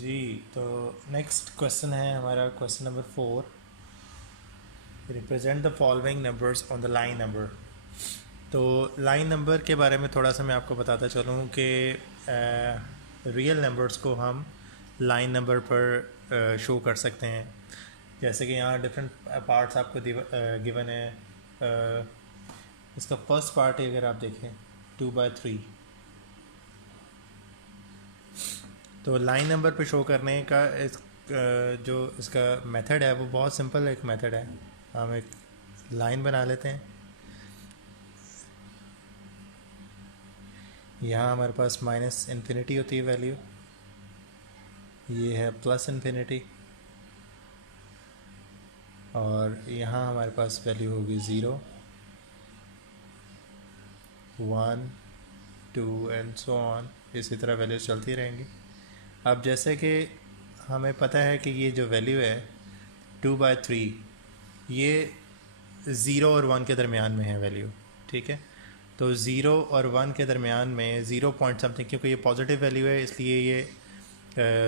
जी। तो next question है हमारा question number 4। Represent the following numbers on the line number. तो लाइन नंबर के बारे में थोड़ा सा मैं आपको बताता चलूँ कि रियल नंबर्स को हम लाइन नंबर पर शो कर सकते हैं। जैसे कि यहाँ डिफरेंट पार्ट्स आपको गिवन है। इसका फर्स्ट पार्ट अगर आप देखें 2/3, तो लाइन नंबर पे शो करने का जो इसका मेथड है वो बहुत सिंपल एक मेथड है। हम एक लाइन बना लेते हैं। यहाँ हमारे पास माइनस इन्फिनिटी होती है वैल्यू, ये है प्लस इन्फिनिटी, और यहाँ हमारे पास वैल्यू होगी 0, 1, 2 एंड सो ऑन। इसी तरह वैल्यूज चलती रहेंगी। अब जैसे कि हमें पता है कि ये जो वैल्यू है 2/3, ये 0 और 1 के दरमियान में है वैल्यू, ठीक है। तो 0 और 1 के दरमियान में 0 पॉइंट समथिंग, क्योंकि ये पॉजिटिव वैल्यू है इसलिए ये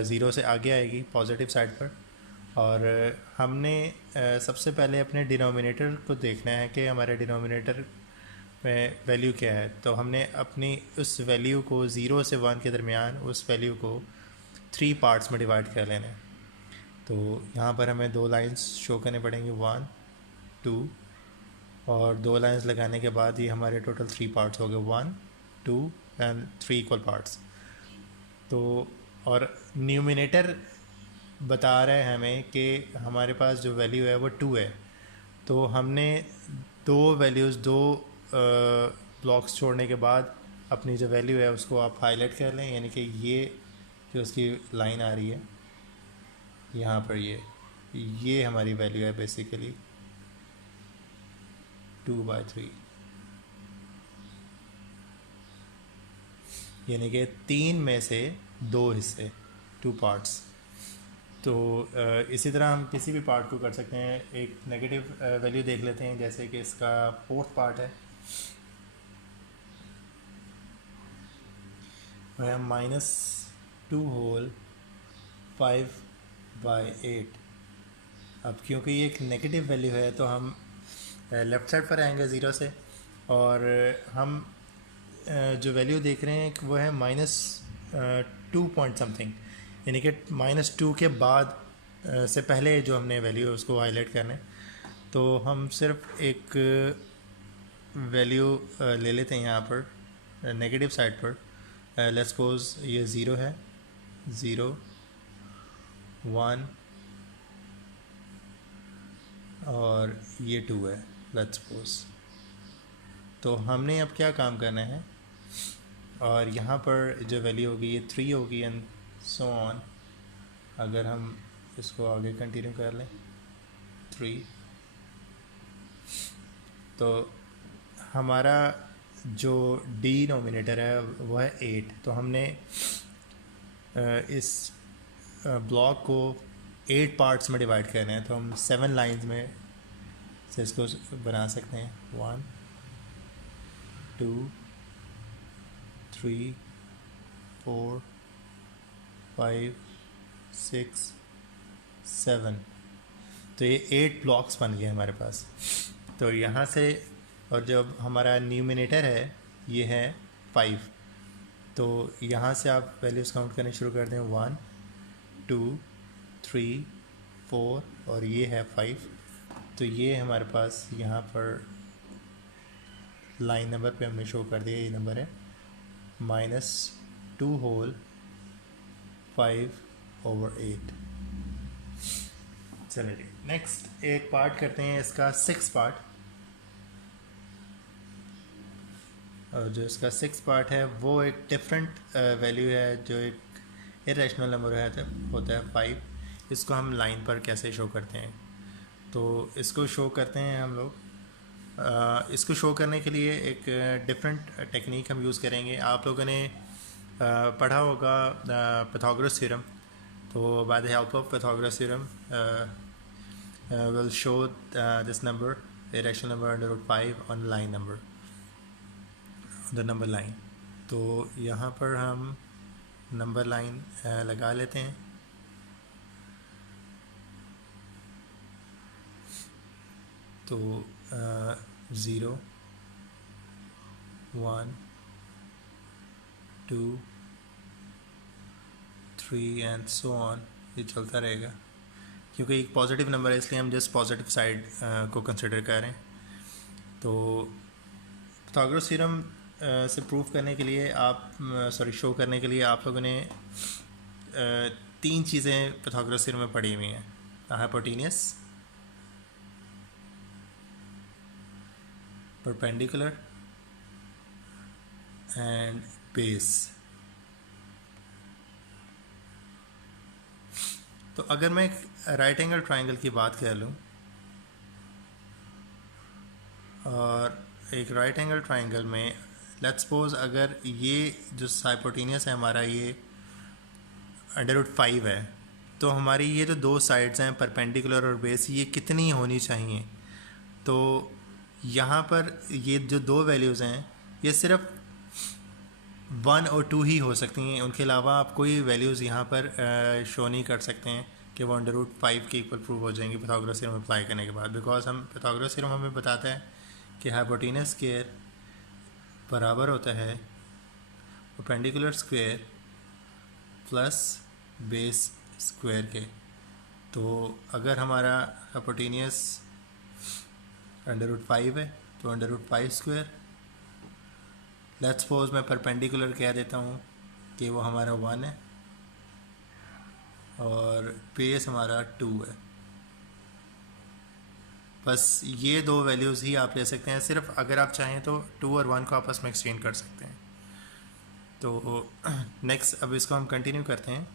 0 से आगे आएगी पॉजिटिव साइड पर। और हमने सबसे पहले अपने डिनोमिनेटर को देखना है कि हमारे डिनोमिनेटर में वैल्यू क्या है। तो हमने अपनी उस वैल्यू को 0 से 1 के दरमियान उस वैल्यू को 3 पार्ट्स में डिवाइड कर लेना है। तो यहाँ पर हमें 2 लाइंस शो करने पड़ेंगे, 1, 2, और 2 लाइंस लगाने के बाद ये हमारे टोटल 3 पार्ट्स हो गए, 1, 2 एंड 3 इक्वल पार्ट्स। तो और न्यूमिनेटर बता रहा है हमें कि हमारे पास जो वैल्यू है वो 2 है। तो हमने दो वैल्यूज़, दो ब्लॉक्स छोड़ने के बाद अपनी जो वैल्यू है उसको आप हाईलाइट कर लें, यानी कि ये जो उसकी लाइन आ रही है यहाँ पर, ये हमारी वैल्यू है बेसिकली 2/3, यानी कि 3 में से 2 हिस्से, 2 पार्ट्स। तो इसी तरह हम किसी भी पार्ट को कर सकते हैं। एक नेगेटिव वैल्यू देख लेते हैं, जैसे कि इसका फोर्थ पार्ट है, वह है -2/5/8। अब क्योंकि ये एक नेगेटिव वैल्यू है तो हम लेफ़्ट साइड पर आएंगे 0 से, और हम जो वैल्यू देख रहे हैं वो है -2 पॉइंट समथिंग, यानी कि -2 के बाद से पहले जो हमने वैल्यू है उसको हाईलाइट करना है। तो हम सिर्फ एक वैल्यू ले लेते हैं यहाँ पर नेगेटिव साइड पर। लेट्स सपोज ये 0 है, 0, 1 और ये 2 है, लेट्स सपोज। तो हमने अब क्या काम करना है, और यहाँ पर जो वैल्यू होगी ये 3 होगी एंड सो ऑन। अगर हम इसको आगे कंटिन्यू कर लें 3, तो हमारा जो डिनोमिनेटर है वो है 8। तो हमने इस ब्लॉक को 8 पार्ट्स में डिवाइड करना है। तो हम 7 लाइंस में से इसको बना सकते हैं, 1, 2, 3, 4, 5, 6, 7। तो ये 8 ब्लॉक्स बन गए हमारे पास। तो यहाँ से, और जब हमारा न्यूमिनेटर है ये है 5, तो यहाँ से आप वैल्यूज़ काउंट करने शुरू कर दें, 1, 2, 3, 4 और ये है 5। तो ये हमारे पास यहाँ पर लाइन नंबर पे हमने शो कर दिया, ये नंबर है -2/5/8। चलिए नेक्स्ट एक पार्ट करते हैं, इसका 6 पार्ट। और जो इसका 6 पार्ट है वो एक डिफरेंट वैल्यू है, जो एक इरेशनल नंबर होता है 5। इसको हम लाइन पर कैसे शो करते हैं, तो इसको शो करते हैं हम लोग। इसको शो करने के लिए एक डिफरेंट टेक्निक हम यूज़ करेंगे। आप लोगों ने पढ़ा होगा पाइथागोरस थ्योरम। तो by the help of Pythagoras theorem will show this number, irrational number √5 on line number, the number line. तो यहाँ पर हम नंबर लाइन लगा लेते हैं। तो 0 1 2 3 एंड सो ऑन, ये चलता रहेगा। क्योंकि एक पॉजिटिव नंबर है इसलिए हम जस्ट पॉजिटिव साइड को कंसिडर कर रहे हैं। तो pythagoras थ्योरम से प्रूव करने के लिए शो करने के लिए आप लोगों ने तीन चीज़ें pythagoras थ्योरम में पढ़ी हुई हैं: हाइपोटेन्यूस, परपेंडिकुलर एंड बेस। तो अगर मैं एक राइट एंगल ट्राइंगल की बात कर लूँ, और एक राइट एंगल ट्राइंगल में लेट्स सपोज अगर ये जो हाइपोटेन्यूस है हमारा, ये √5 है, तो हमारी ये जो दो साइड्स हैं परपेंडिकुलर और बेस, ये कितनी होनी चाहिए? तो यहाँ पर ये जो दो वैल्यूज़ हैं ये सिर्फ 1 और 2 ही हो सकती हैं, उनके अलावा आप कोई वैल्यूज़ यहाँ पर शो नहीं कर सकते हैं कि वो √5 के इक्वल प्रूव हो जाएंगी pythagoras थ्योरम अप्लाई करने के बाद। बिकॉज pythagoras थ्योरम हमें बताता है कि हाइपोटेन्यूस स्क्वायर बराबर होता है perpendicular square plus base square के। तो अगर हमारा हाइपोटेन्यूस √5 है तो √5 स्क्वायर, लेट्स सपोज मैं परपेंडिकुलर कह देता हूँ कि वो हमारा 1 है और बेस हमारा 2 है। बस ये दो वैल्यूज़ ही आप ले सकते हैं। सिर्फ अगर आप चाहें तो 2 और 1 को आपस में एक्सचेंज कर सकते हैं। तो नेक्स्ट अब इसको हम कंटिन्यू करते हैं।